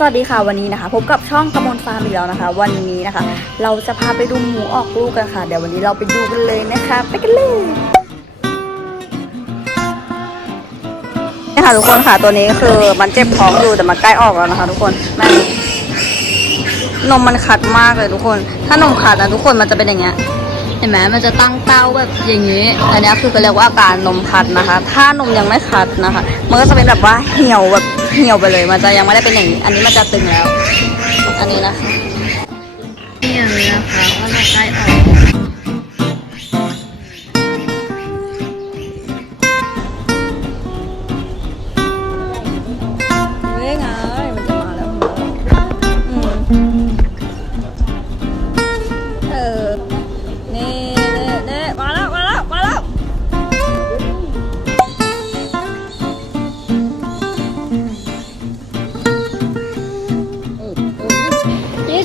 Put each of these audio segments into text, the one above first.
สวัสดีค่ะวันนี้นะคะ พบกับช่องกระมลฟาร์มอีกแล้วนะคะ วันนี้นะคะ เราจะพาไปดูหมูออกลูกกันค่ะ เดี๋ยววันนี้เราไปดูกันเลยนะคะ ไปกันเลยนี่ค่ะทุกคนค่ะตัวนี้คือมันเจ็บท้องอยู่แต่มันใกล้ออกแล้วนะคะ ทุกคนแม่นมมันขัดมากเลยทุกคน ถ้านมขัดนะทุกคนมันจะเป็นอย่างเงี้ย เห็นไหมมันจะตั้งเต้าแบบอย่างนี้ อันนี้คือเขาเรียกว่าอาการนมคัดนะคะ ถ้านมยังไม่คัดนะคะ มันก็จะเป็นแบบว่าเหี่ยวแบบเหี่ยวไปเลย มันจะยังไม่ได้เป็นอย่างนี้ อันนี้มันจะตึงแล้ว อันนี้นะคะนี่อย่างนี้นะคะก็จะใกล้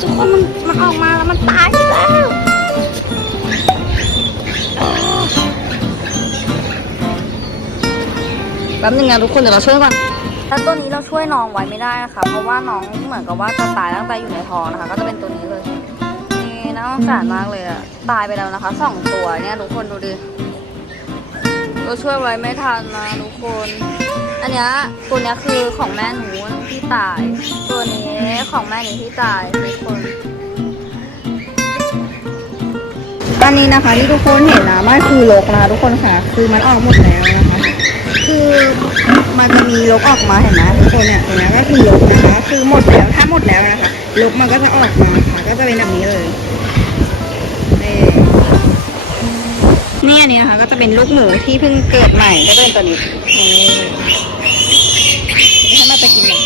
นี่ทุกคนมันมันออกมาแล้วมันตายแล้วแป๊บนึงนะทุกคนเดี๋ยวเราช่วยก่อนถ้าตัวนี้เราช่วยน้องไว้ไม่ได้นะคะ เพราะว่าน้องเหมือนกับว่าจะตายตั้งแต่อยู่ในท้องนะคะ ก็จะเป็นตัวนี้เลย นี่น่าสงสารมากเลยอะตายไปแล้วนะคะสองตัวเนี่ยทุกคนดูดิ เราช่วยไว้ไม่ทันนะทุกคน อันเนี้ยตัวเนี้ยคือของแม่หนูที่ตาย ตัวนี้ของแม่หนูที่ตายทุกคนอันนี้นะคะที่ทุกคนเห็นนะมันคือลกนะทุกคนค่ะ คือมันออกหมดแล้วนะคะคือมันจะมีลกออกมาเห็นไหมทุกคนเนี่ยตัวนี้ก็คือลกนะคะ คือหมดแล้วถ้าหมดแล้วนะคะลกมันก็จะออกมาค่ะก็จะเป็นแบบนี้เลย นี่อันนี้นะคะก็จะเป็นลูกหมูที่เพิ่งเกิดใหม่ก็เป็นตัวนี้ให้มาไปกินหน่อย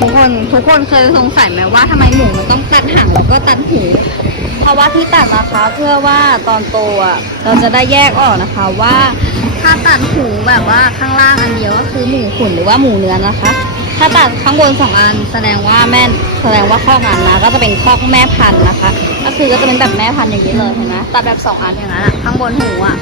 ทุกคนทุกคนเคยสงสัยไหมว่าทำไมหมูมันต้องตัดหางแล้วก็ตัดหูเพราะว่าที่ตัดนะคะเพื่อว่าตอนโตอะเราจะได้แยกออกนะคะว่าถ้าตัดหูแบบว่าข้างล่างอันเดียวก็คือหมูขุนหรือว่าหมูเนื้อนะคะ ถ้าตัดข้างบนสองอันแสดงว่าแม่แสดงว่าข้อกอันนะก็จะเป็นข้อกแม่พันธุ์นะคะ ก็คือก็จะเป็นแบบแม่พันธุ์อย่างนี้เลยเห็นไหมตัดแบบสองอันอย่างนั้นอะข้างบนหูอะ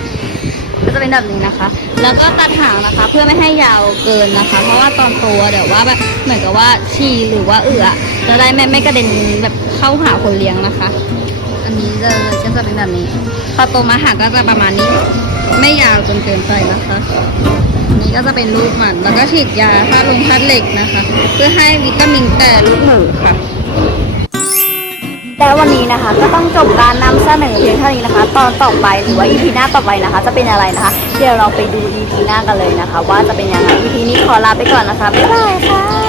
ก็จะเป็นแบบนี้นะคะ แล้วก็ตัดหางนะคะ เพื่อไม่ให้ยาวเกินนะคะ เพราะว่าตอนโตเดี๋ยวว่าแบบเหมือนกับว่าฉี่หรือว่าเอือจะได้ไม่ไม่กระเด็นแบบเข้าหาคนเลี้ยงนะคะ อันนี้เลยก็จะเป็นแบบนี้พอโตมาหางก็จะประมาณนี้ ไม่ยาวจนเกินไปนะคะ ก็จะเป็นรูปมัน แล้วก็ฉีดยาธาตุลงธาตุเหล็กนะคะ เพื่อให้วิตามินแต่ลูกหมูค่ะแล้ววันนี้นะคะก็ต้องจบการนำเสนอเพียงเท่านี้นะคะ ตอนต่อไปหรือว่า EP หน้าต่อไปนะคะ จะเป็นอะไรนะคะ เดี๋ยวเราไปดู EP หน้ากันเลยนะคะ ว่าจะเป็นยังไง EP นี้ขอลาไปก่อนนะคะบ๊ายบายค่ะ